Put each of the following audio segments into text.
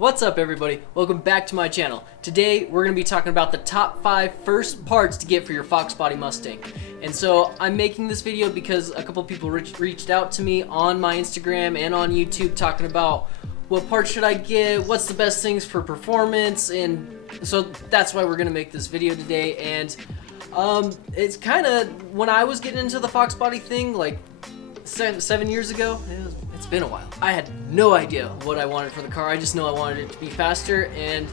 What's up everybody? Welcome back to my channel. Today we're going to be talking about the top 5 first parts to get for your Fox Body Mustang. And so I'm making this video because a couple people reached out to me on my Instagram and on YouTube talking about what parts should I get, what's the best things for performance, and so that's why we're going to make this video today. And it's kind of when I was getting into the Fox Body thing like 7 years ago. It's been a while. I had no idea what I wanted for the car. I just know I wanted it to be faster, and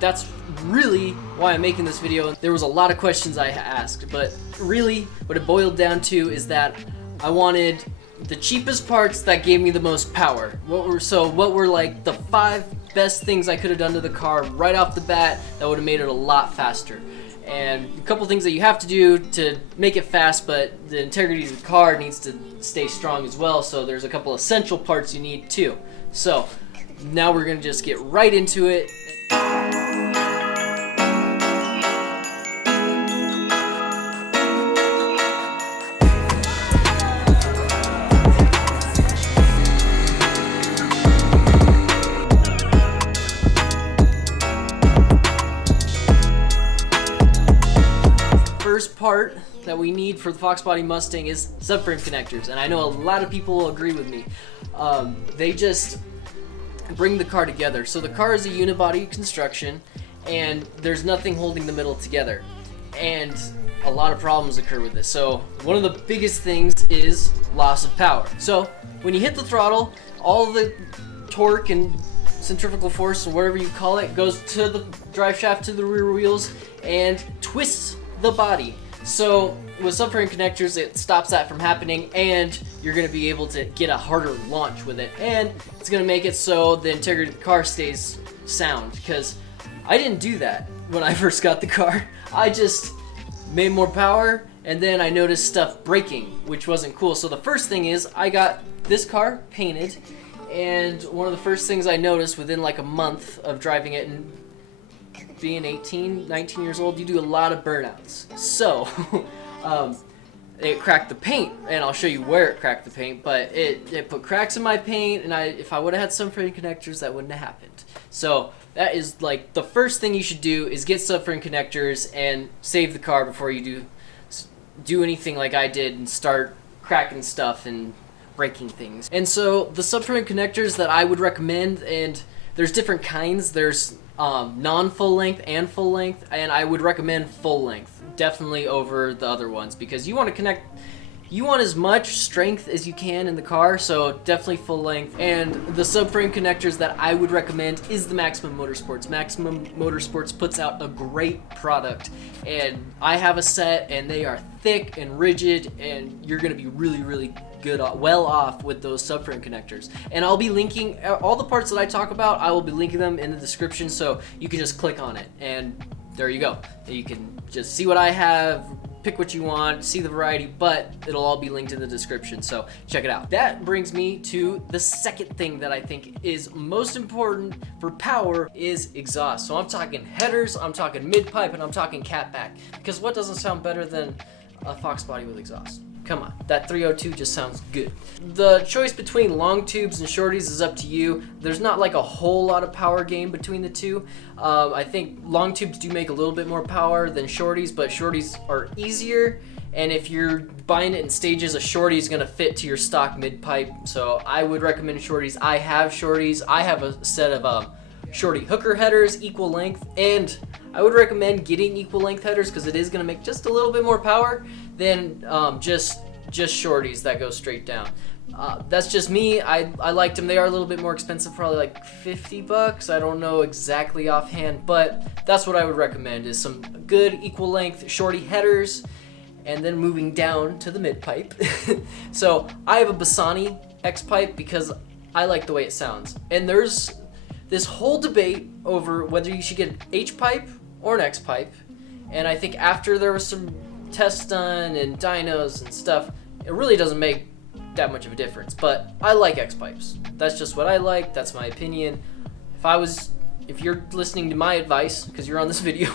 that's really why I'm making this video. There was a lot of questions I asked, but really what it boiled down to is that I wanted the cheapest parts that gave me the most power. What were like the 5 best things I could have done to the car right off the bat that would have made it a lot faster. And a couple things that you have to do to make it fast, but the integrity of the car needs to stay strong as well, so there's a couple essential parts you need too. So now we're gonna just get right into it. First part that we need for the Fox Body Mustang is subframe connectors, and I know a lot of people will agree with me. They just bring the car together. So the car is a unibody construction, and there's nothing holding the middle together, and a lot of problems occur with this. So one of the biggest things is loss of power. So when you hit the throttle, all the torque and centrifugal force, or whatever you call it, goes to the drive shaft, to the rear wheels, and twists the body. So with subframe connectors, it stops that from happening, and you're going to be able to get a harder launch with it, and it's going to make it so the integrity of the car stays sound, because I didn't do that when I first got the car. I just made more power, and then I noticed stuff breaking, which wasn't cool. So the first thing is I got this car painted, and one of the first things I noticed within like a month of driving it and being 18, 19 years old, you do a lot of burnouts. So it cracked the paint, and I'll show you where it cracked the paint, but it put cracks in my paint, and if I would have had subframe connectors, that wouldn't have happened. So that is like the first thing you should do, is get subframe connectors and save the car before you do anything like I did and start cracking stuff and breaking things. And so the subframe connectors that I would recommend, and there's different kinds. There's non-full length and full length, and I would recommend full length definitely over the other ones, because you want to connect, you want as much strength as you can in the car, so definitely full length. And the subframe connectors that I would recommend is the Maximum Motorsports. Maximum Motorsports puts out a great product, and I have a set, and they are thick and rigid, and you're going to be really good, well off with those subframe connectors. And I'll be linking all the parts that I talk about. I will be linking them in the description, so you can just click on it, and there you go. You can just see what I have, pick what you want, see the variety, but it'll all be linked in the description, so check it out. That brings me to the second thing that I think is most important for power is exhaust. So I'm talking headers, I'm talking mid-pipe, and I'm talking catback, because what doesn't sound better than a Fox Body with exhaust? Come on, that 302 just sounds good. The choice between long tubes and shorties is up to you. There's not like a whole lot of power gain between the two. I think long tubes do make a little bit more power than shorties, but shorties are easier, and if you're buying it in stages, a shorty is gonna fit to your stock mid-pipe, so I would recommend shorties. I have shorties. I have a set of shorty hooker headers, equal length, and I would recommend getting equal length headers because it is going to make just a little bit more power than just shorties that go straight down. That's just me. I liked them. They are a little bit more expensive, probably like $50. I don't know exactly offhand, but that's what I would recommend, is some good equal length shorty headers, and then moving down to the mid pipe. So I have a Bassani X pipe because I like the way it sounds, and there's this whole debate over whether you should get an H pipe or an X pipe, and I think after there was some tests done and dynos and stuff, it really doesn't make that much of a difference. But I like X pipes. That's just what I like. That's my opinion. If you're listening to my advice, because you're on this video,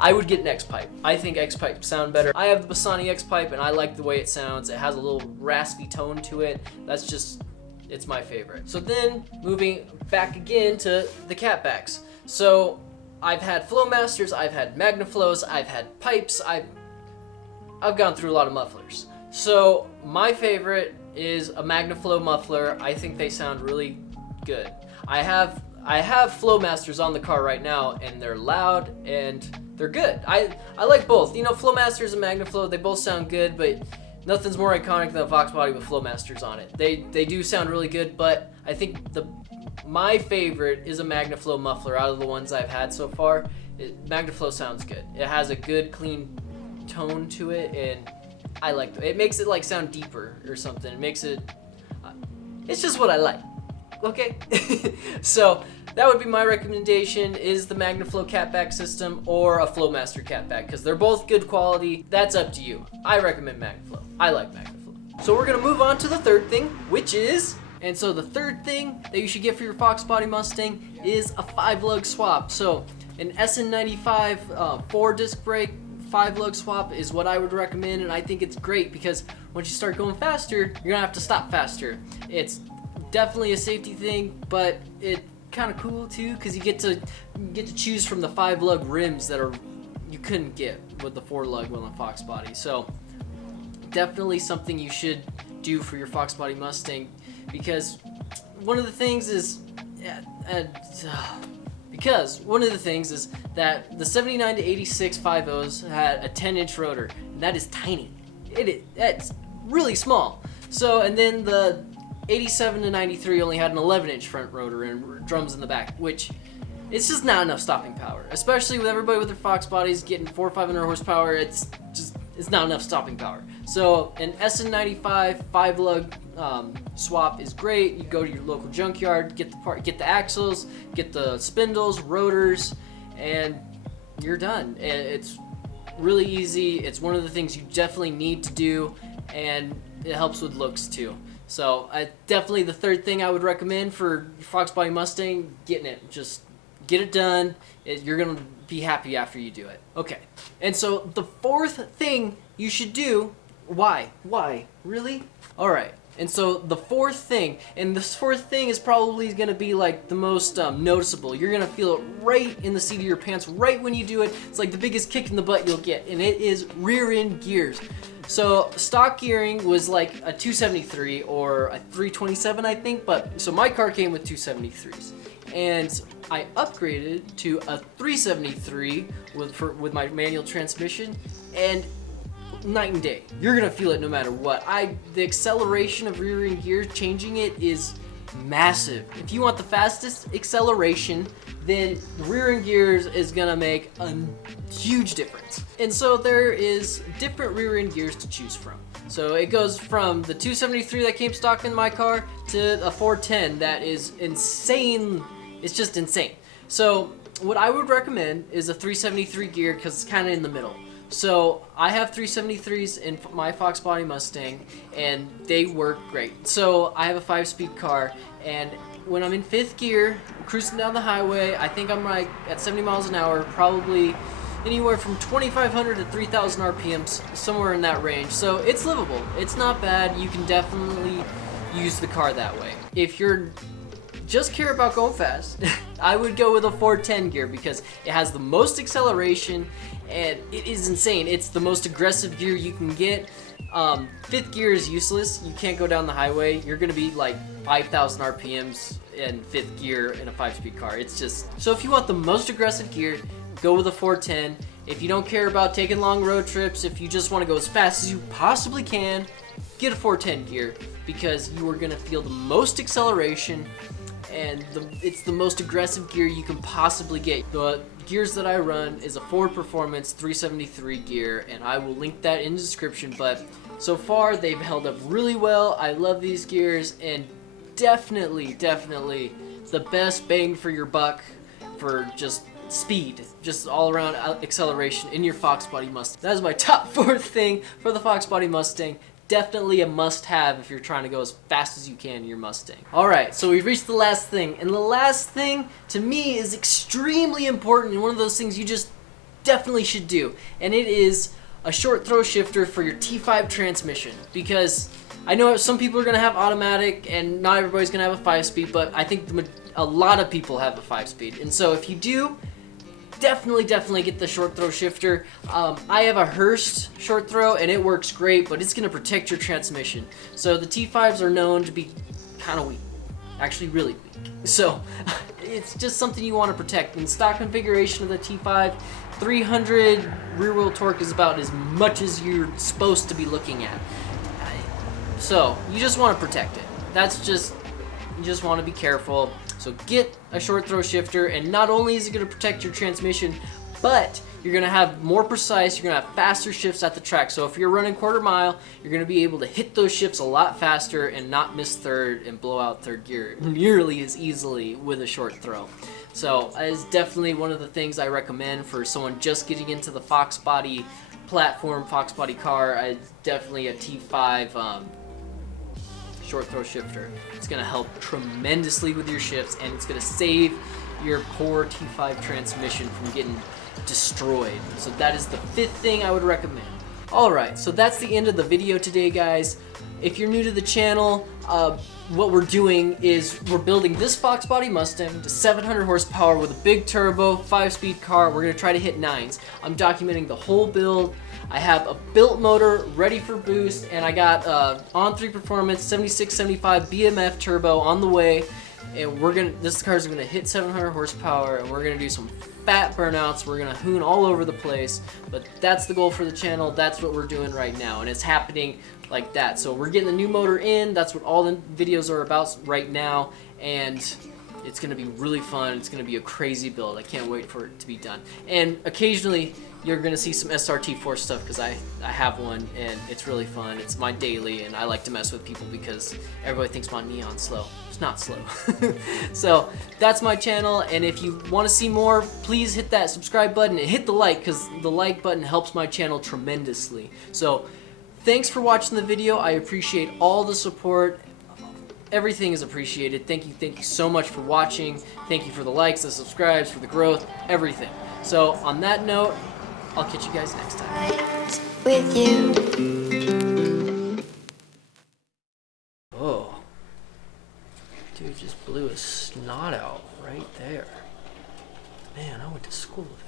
I would get an X pipe. I think X pipes sound better. I have the Bassani X pipe, and I like the way it sounds. It has a little raspy tone to it. That's just It's my favorite. So then moving back again to the catbacks. So I've had Flowmasters, I've had Magnaflows, I've had pipes, I've gone through a lot of mufflers. So my favorite is a Magnaflow muffler. I think they sound really good. I have Flowmasters on the car right now, and they're loud and they're good. I like both. You know, Flowmasters and Magnaflow, they both sound good, but nothing's more iconic than a Fox body with Flowmasters on it. They do sound really good, but I think my favorite is a Magnaflow muffler out of the ones I've had so far. Magnaflow sounds good. It has a good, clean tone to it, and I like it. It makes it like sound deeper or something. It makes it. It's just what I like. Okay. So that would be my recommendation: is the Magnaflow catback system or a Flowmaster catback, because they're both good quality. That's up to you. I recommend Magnaflow. I like Magnaflow. So we're gonna move on to the third thing, which is. And so the third thing that you should get for your Fox body Mustang is a 5-lug swap. So an SN95 4-disc brake 5-lug swap is what I would recommend, and I think it's great because once you start going faster, you're gonna have to stop faster. It's definitely a safety thing, but it's kind of cool too because you get to choose from the 5-lug rims that you couldn't get with the 4-lug on the Fox body. So definitely something you should do for your Fox body Mustang. Because one of the things is that the 79 to 86 5.0s had a 10-inch rotor, and that is tiny. That's really small. So, and then the 87 to 93 only had an 11-inch front rotor and drums in the back, which it's just not enough stopping power. Especially with everybody with their Fox bodies getting 400 or 500 horsepower, it's not enough stopping power. So an SN95 5-lug swap is great. You go to your local junkyard, get the axles, get the spindles, rotors, and you're done. And it's really easy. It's one of the things you definitely need to do, and it helps with looks too. So definitely the third thing I would recommend for Fox body Mustang, getting it. Just get it done. You're gonna be happy after you do it. Okay. And so the fourth thing you should do. Why? Really? All right. And so the fourth thing, and this fourth thing is probably going to be like the most noticeable. You're going to feel it right in the seat of your pants right when you do it. It's like the biggest kick in the butt you'll get, and it is rear end gears. So stock gearing was like a 273 or a 327, I think, but so my car came with 273s. And I upgraded to a 373 with my manual transmission, and night and day. You're gonna feel it no matter what. The acceleration of rear end gear, changing it is massive. If you want the fastest acceleration, then rear end gears is gonna make a huge difference. And so there is different rear end gears to choose from. So it goes from the 273 that came stock in my car to a 410 that is insane. It's just insane. So what I would recommend is a 373 gear because it's kind of in the middle. So I have 373s in my Fox body Mustang, and they work great. So I have a 5-speed car, and when I'm in 5th gear, cruising down the highway, I think I'm like at 70 miles an hour, probably anywhere from 2,500 to 3,000 RPMs, somewhere in that range. So it's livable. It's not bad. You can definitely use the car that way. If you're just care about going fast, I would go with a 410 gear because it has the most acceleration and it is insane. It's the most aggressive gear you can get. 5th gear is useless. You can't go down the highway. You're gonna be like 5,000 RPMs in 5th gear in a 5-speed car. It's just, so if you want the most aggressive gear, go with a 410. If you don't care about taking long road trips, if you just want to go as fast as you possibly can, get a 410 gear because you are gonna feel the most acceleration, and it's the most aggressive gear you can possibly get. The gears that I run is a Ford Performance 373 gear, and I will link that in the description, but so far they've held up really well. I love these gears, and definitely the best bang for your buck for just speed, just all around acceleration in your Fox body Mustang. That is my top 4th thing for the Fox body Mustang. Definitely a must-have if you're trying to go as fast as you can in your Mustang. Alright, so we've reached the last thing, and the last thing to me is extremely important and one of those things you just definitely should do, and it is a short throw shifter for your T5 transmission, because I know some people are going to have automatic and not everybody's going to have a 5-speed, but I think a lot of people have a 5-speed. And so if you do, definitely get the short throw shifter. I have a Hurst short throw and it works great, but it's going to protect your transmission. So the T5s are known to be kind of weak, actually really weak. So it's just something you want to protect. In stock configuration of the T5, 300 rear wheel torque is about as much as you're supposed to be looking at. So you just want to protect it. You just want to be careful. So get a short throw shifter, and not only is it going to protect your transmission, but you're going to have more precise, you're going to have faster shifts at the track. So if you're running quarter mile, you're going to be able to hit those shifts a lot faster and not miss third and blow out third gear nearly as easily with a short throw. So it's definitely one of the things I recommend for someone just getting into the Fox body platform, Fox body car. Definitely a T5 short throw shifter. It's going to help tremendously with your shifts, and it's going to save your poor T5 transmission from getting destroyed. So that is the 5th thing I would recommend. Alright, so that's the end of the video today, guys. If you're new to the channel, what we're doing is we're building this Fox body Mustang to 700 horsepower with a big turbo, 5-speed car. We're going to try to hit 9s. I'm documenting the whole build. I have a built motor ready for boost, and I got On3 Performance 7675 BMF turbo on the way. And this car is gonna hit 700 horsepower, and we're gonna do some fat burnouts. We're gonna hoon all over the place, but that's the goal for the channel. That's what we're doing right now, and it's happening like that. So we're getting the new motor in. That's what all the videos are about right now, and it's gonna be really fun. It's gonna be a crazy build. I can't wait for it to be done. And occasionally you're gonna see some SRT4 stuff, because I have one and it's really fun. It's my daily, and I like to mess with people because everybody thinks my Neon's slow. It's not slow. So that's my channel, and if you want to see more, please hit that subscribe button and hit the like, because the like button helps my channel tremendously. So thanks for watching the video. I appreciate all the support. Everything is appreciated. Thank you so much for watching. Thank you for the likes, the subscribes, for the growth, everything. So on that note, I'll catch you guys next time. With you. Oh. Dude just blew his snot out right there. Man, I went to school with